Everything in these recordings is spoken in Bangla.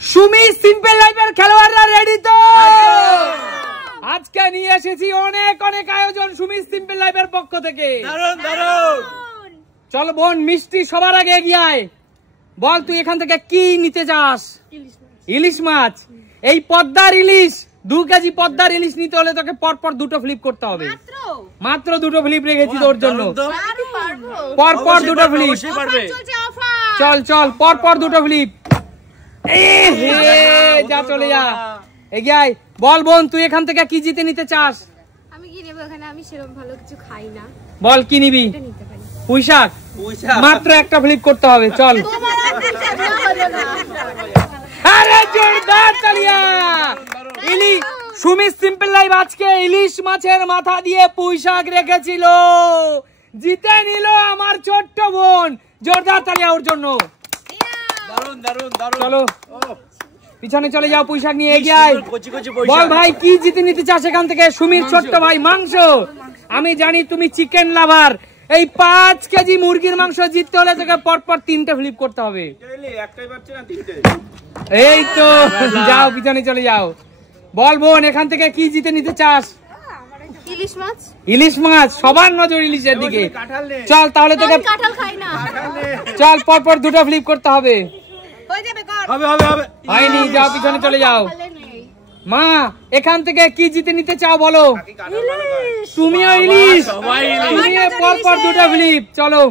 সুমি সিম্পল লাইফের খেলোয়াড়রা রেডি তো? আজকে নিয়ে এসেছি অনেক অনেক আয়োজন সুমি সিম্পল লাইফের পক্ষ থেকে। চল বোন, মিষ্টি সবার আগে এগিয়ে আয়। বল তুই এখান থেকে কি নিতে চাস? ইলিশ মাছ। এই পদ্মার ইলিশ, 2 কেজি পদ্মার ইলিশ নিতে হলে তোকে পরপর দুটো ফ্লিপ করতে হবে। মাত্র দুটো ফ্লিপ রেখেছি তোর জন্য, পরপর দুটো ফ্লিপ। চল চল পরপর দুটো ফ্লিপ। যা চলে যা, এগিয়ে আয়। বল বোন, তুই এখান থেকে কি জিতে নিতে চাস? আমি কি নেব এখানে? আমি সেরকম ভালো কিছু খাই না। বল কি নিবি? পুঁই শাক। মাত্র একটা ফ্লিপ করতে হবে। চল। আরে জোরদার তালিয়া। ইলিশ সুমি সিম্পল লাইফ আজকে ইলিশ মাছের মাথা দিয়ে পুঁই শাক রেখেছিল, জিতে নিল আমার ছোট্ট বোন। জোরদার তালিয়া ওর জন্য। দারুন দারুন দারুন। চলো পিছনে চলে যাও, পুঁই শাক নিয়ে এগিয়ে আয়। বল ভাই কি জিতে নিতে চাস এখান থেকে? সুমির ছোট্ট ভাই মাংস। আমি জানি তুমি চিকেন লাভার। এই 5 কেজি মুরগির মাংস জিততে হলে তোকে পরপর 3টে ফ্লিপ করতে হবে। এই তো যাও, পিছনে চলে যাও। বল বোন এখান থেকে কি জিতে নিতে চাস? ইলিশ মাছ। ইলিশ মাছ, সবার নজর ইলিশের দিকে। চল তাহলে তোকে কাঁঠাল খাই না। চল পরপর দুটো ফ্লিপ করতে হবে। হয়ে যাবে, কর। হবে হবে হবে। হয়নি, যাও পিছনে চলে যাও। মা এখান থেকে কি জিতে নিতে চাও বলো? তুমিও ইলিশ, তুমিও পরপর দুটো ফ্লিপ। চলো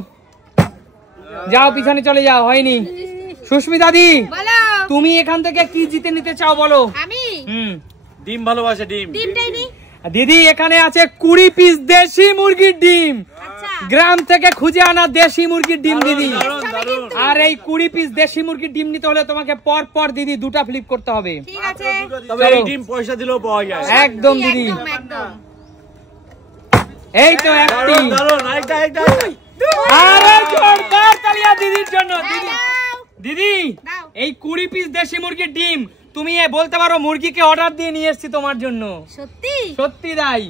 যাও পিছনে চলে যাও। হয়নি। সুস্মিতা দি তুমি এখান থেকে কি জিতে নিতে চাও বলো? আমি ডিম ভালোবাসে, ডিম। ডিমটাই নি। দিদি এখানে আছে 20 পিস দেশি মুরগির ডিম, গ্রাম থেকে খুঁজে আনা দেশি মুরগির ডিম দিদি। আর এই 20 পিস দেশি মুরগির ডিম নিতে হলে তোমাকে পর পর দিদি দুটো ফ্লিপ করতে হবে। ঠিক আছে, তবে এই ডিম পয়সা দিলেও পাওয়া যায়। একদম দিদি, একদম। এই তো একটি। দারুন, আরেকটা আরেকটা। আরে জোরদার তালিয়া দিদির জন্য। দিদি দিদি এই 20 পিস দেশি মুরগির ডিম তুমি বলতে পারো মুরগিকে অর্ডার দিয়ে নিয়ে এসেছি তোমার জন্য। সত্যি সত্যি তাই।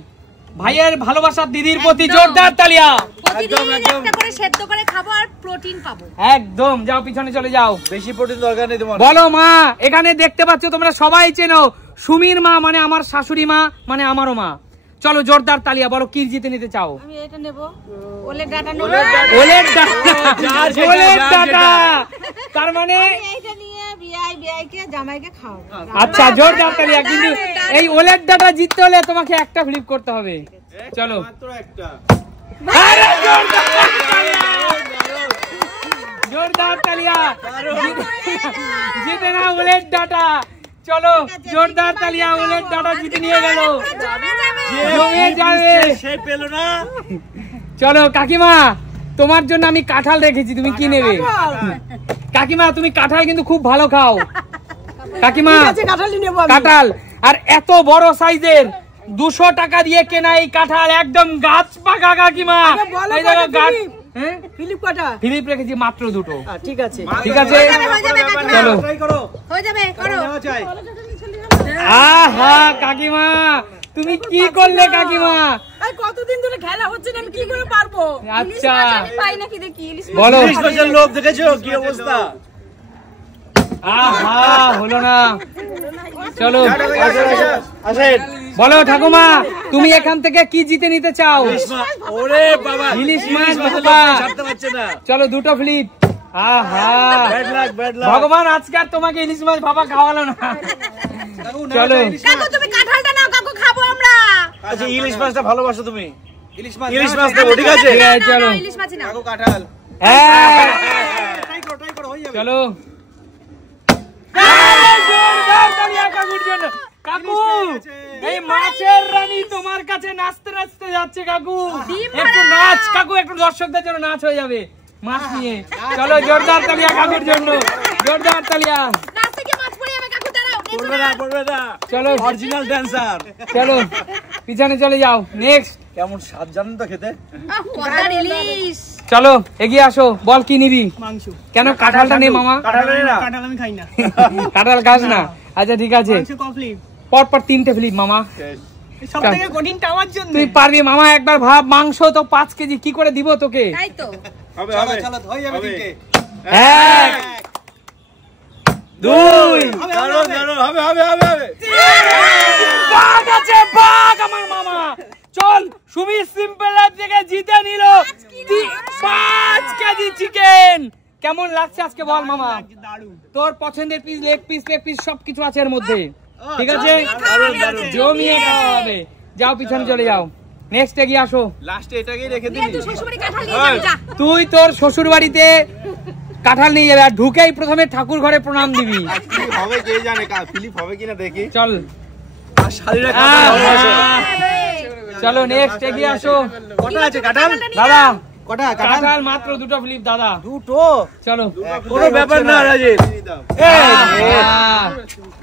ভাইয়ের ভালোবাসার দিদির প্রতি জোরদার তালিয়া। প্রতিদিন একটা করে সেদ্ধ করে খাবো আর প্রোটিন পাবো। একদম, যাও পিছনে চলে যাও। বেশি প্রোটিন দরকার নেই তোমার। বলো মা, এখানে দেখতে পাচ্ছ তোমরা সবাই চেনো সুমির মা মানে আমার শাশুড়ি মা মানে আমারও মা। চলো জোরদার তালিয়া, বলো কি জিতে নিতে চাও? আমি এটা নেব, ওলের ডাটা নেব। ওলের ডাটা, ওলের ডাটা তার মানে এইটা নিয়ে বিআইকে জামাইকে খাও। আচ্ছা জোরদার তালিয়া। কিন্তু এই ওলের ডাটা জিততে হলে তোমাকে একটা ফ্লিপ করতে হবে। চলো মাত্র একটা। আরে জোরদার তালিয়া, জোরদার তালিয়া। জিতে না ওলের ডাটা। চলো জোরদার তালিয়া, ওলের ডাটা জিতে নিয়ে গেল। জমে যাবে। সে পেল না। চলো কাকিমা, তোমার জন্য আমি কাঁঠাল রেখেছি, তুমি কি নেবে? কাকিমা তুমি কাঁঠাল কিন্তু খুব ভালো খাও। কাকিমা কাঁঠাল, আর এত বড় সাইজের 200 টাকা দিয়ে কেনা এই কাঁঠাল একদম গাছ পাকা। কাকিমা এই দেখো গাছ। হ্যাঁ ফিলিপ কাটা, ফিলিপ রেখেছি মাত্র দুটো। ঠিক আছে ঠিক আছে, চলো হয়ে যাবে, করো। আহা কাকিমা তুমি কি করলে কাকিমা? কতদিন ধরে খেলা হচ্ছে না, আমি কি করে পারবো? আচ্ছা পাই নাকি দেখি ইলিশ বলো। ইলিশ মাছের লোভ দেখেছো কি অবস্থা? আহা হলো না। চলো আসেন। বলো ঠাকুমা, তুমি এখান থেকে কি জিতে নিতে চাও? ওরে বাবা, ইলিশ মাছ বাবা। ছাড়তে পারছে না। চলো দুটো ফ্লিপ। আহা ব্যাড লাক, ব্যাড লাক। ভগবান আজকে আর তোমাকে ইলিশ মাছ বাবা খাওয়ালো না। চলো কাকু তুমি কাঁঠালটা নাও, কাকু খাবো আমরা। আচ্ছা ইলিশ মাছটা ভালোবাসো তুমি? ইলিশ মাছ দেবো, ঠিক আছে? চলো ইলিশ মাছ নাও। কাকু কাঁঠাল। হ্যাঁ ট্রাই করো হয়ে যাবে। চলো। জোরদার তালিয়া কাকুর জন্য। কাকু এই মাছের রানী তোমার কাছে নাচতে নাচতে যাচ্ছে। কাকু একটু নাচ, কাকু একটু দর্শকদের জন্য নাচ হয়ে যাবে মাছ নিয়ে। চলো জোরদার তালিয়া কাকুর জন্য, জোরদার তালিয়া। নাচ থেকে মাছ পড়ে যাবে, কাকু দাঁড়াও। পড়বে না, পড়বে না। চলো অরিজিনাল ড্যান্সার। চলো পিছনে চলে যাও। নেক্সট কেমন স্বাদ জানেন তো খেতে? পদ্মার ইলিশ। চলো এগিয়ে আসো, বল কি নিবি? মাংস। কেন কাঁঠালটা নেই মামা? কাঁঠাল না, কাঁঠাল আমি খাই না। কাঁঠাল খাস না? আচ্ছা ঠিক আছে, পরপর 3টে ফ্লিপ মামা। সবথেকে কঠিনটা আমার জন্য। তুই পারবি মামা, একবার ভাব। মাংস তো 5 কেজি, কি করে দিব তোকে? তাই তো হবে হবে, চলো হয়ে যাবে তিনটে। এক 2 হবে হবে হবে হবে। বাঘ আছে, বাঘ আমার মামা। চল, সুমিত সিম্পল লাইফ থেকে জিতে নিল 5 কেজি চিকেন। কেমন লাগছে আজকে বল মামা? তোর পছন্দের পিস, লেগ পিস সবকিছু আছে এর মধ্যে, ঠিক আছে? জমিয়ে খাওয়া হবে। যাও পিছনে চলে যাও, নেক্সট এগিয়ে আসো। লাস্টে এটাকেই রেখে দিলি। তুই তোর শ্বশুর বাড়িতে কাঁঠাল নিয়ে যাবে, আর ঢুকেই প্রথমে ঠাকুর ঘরে প্রণাম দিবি। হবে কে জানে, ফিলিপ হবে কিনা দেখি। চল শাড়িটা কাটা ভালোবাসে। চলো নেক্সট এগিয়ে আসো। কটা আছে কাঁঠাল দাদা? কটা কাঁঠাল মাত্র 2টো ফিলিপ দাদা। 2টো? চলো, কোনো ব্যাপার না রাজীব।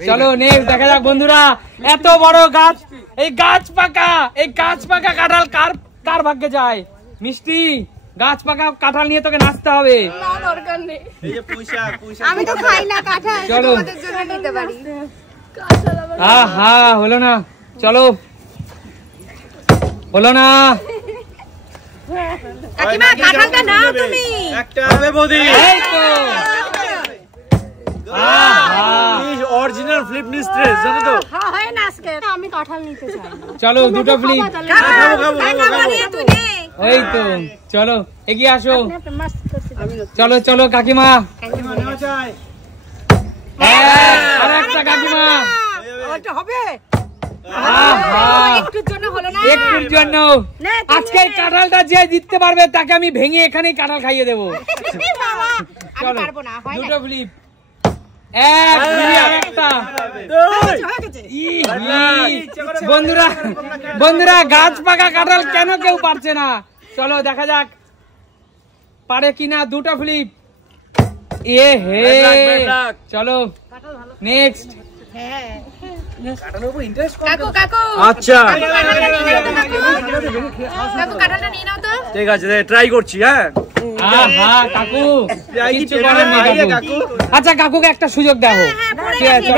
চলো নেক্সট দেখা যাক বন্ধুরা। এত বড় গাছ, এই গাছ পাকা কাঁঠাল কার ভাগ্যে যায়? মিষ্টি, গাছ পাকা কাঁঠাল নিয়ে তোকে নাচতে হবে। দরকার নেই, এই যে পুঁইশা আমি তো খাই না কাঁঠাল, চলো। তোমাদের জন্য নিতে পারি। হলো না, চলো, হলো না। কাকিমা কাঁঠালটা নাও তুমি। একটা হবে বৌদি। এই তো অরিজিনাল ফ্লিপ মিস্ট্রেস, জানো তো? হ্যাঁ হয় না আজকে। আমি কাঁঠাল নিতে চাই না। চলো 2টো ফিলিপ। এই তো চলো এগিয়ে আসো। চলো চলো কাকিমা, আর একটা কাকিমা। হবে একটুর জন্য হলো না, একটুর জন্য। আজকে কাঁঠালটা যে জিততে পারবে তাকে আমি ভেঙে এখানেই কাঁঠাল খাইয়ে দেবো। আমি পারবো না, হয় না। 2টো ফিলিপ, এক আর একটা। বন্ধুরা গাছ পাকা কাঁঠাল কেন কেউ পারছে না? চলো দেখা যাক পারে কিনা। 2টো ফিলিপ। চলো নেক্সট। কাকু কাকু আচ্ছা কাকু কাঁঠালটা নিয়ে নাও তো। ঠিক আছে, ট্রাই করছি। হ্যাঁ কাকু কিচ্ছু করার নেই কাকু। আচ্ছা কাকুকে একটা সুযোগ দাও। ঠিক আছে,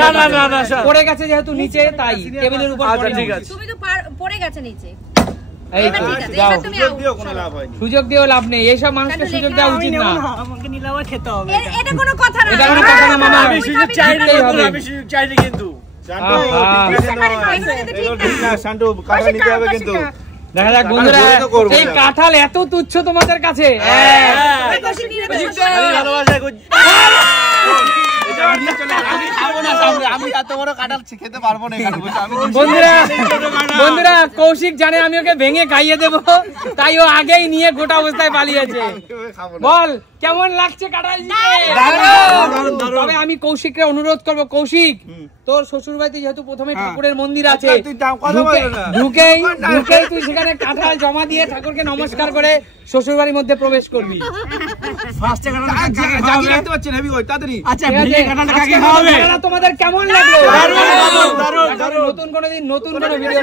পড়ে গেছে যেহেতু নিচে, তাই টেবিলের উপর। আচ্ছা ঠিক আছে, তুমি তো পড়ে গেছে নিচে। এই তো ঠিক আছে, যাও। এবার তুমি out। কোনো লাভ হয়নি। সুযোগ দিয়েও লাভ নেই, এইসব মানুষকে সুযোগ দেওয়া উচিত না। আমাকে নিলে আবার খেতে হবে। এটা কোনো কথা না। এটা কোনো কথা না মামা। আমি সুযোগ চাইনি, জিততেই হবে। আমি সুযোগ চাইনি কিন্তু। শান্টু ঠিক না। শান্টু কাঁঠাল নিতে হবে কিন্তু। দেখা যাক বন্ধুরা, এই কাঁঠাল এত তুচ্ছ তোমাদের কাছে। বন্ধুরা কৌশিক জানে আমি ওকে ভেঙে খাইয়ে দেবো, তাই ও আগেই নিয়ে গোটা অবস্থায় পালিয়েছে। বল কেমন লাগছে কাঁঠাল জিতে? তবে আমি কৌশিককে অনুরোধ করবো, কৌশিক তোর শ্বশুর বাড়িতে যেহেতু প্রথমে ঠাকুরের মন্দির আছে, ঢুকেই তুই সেখানে কাঁঠাল জমা দিয়ে ঠাকুরকে নমস্কার করে শ্বশুর বাড়ির মধ্যে প্রবেশ করবি। তোমাদের কেমন লাগলো? নতুন কোনো দিন নতুন কোনো ভিডিও।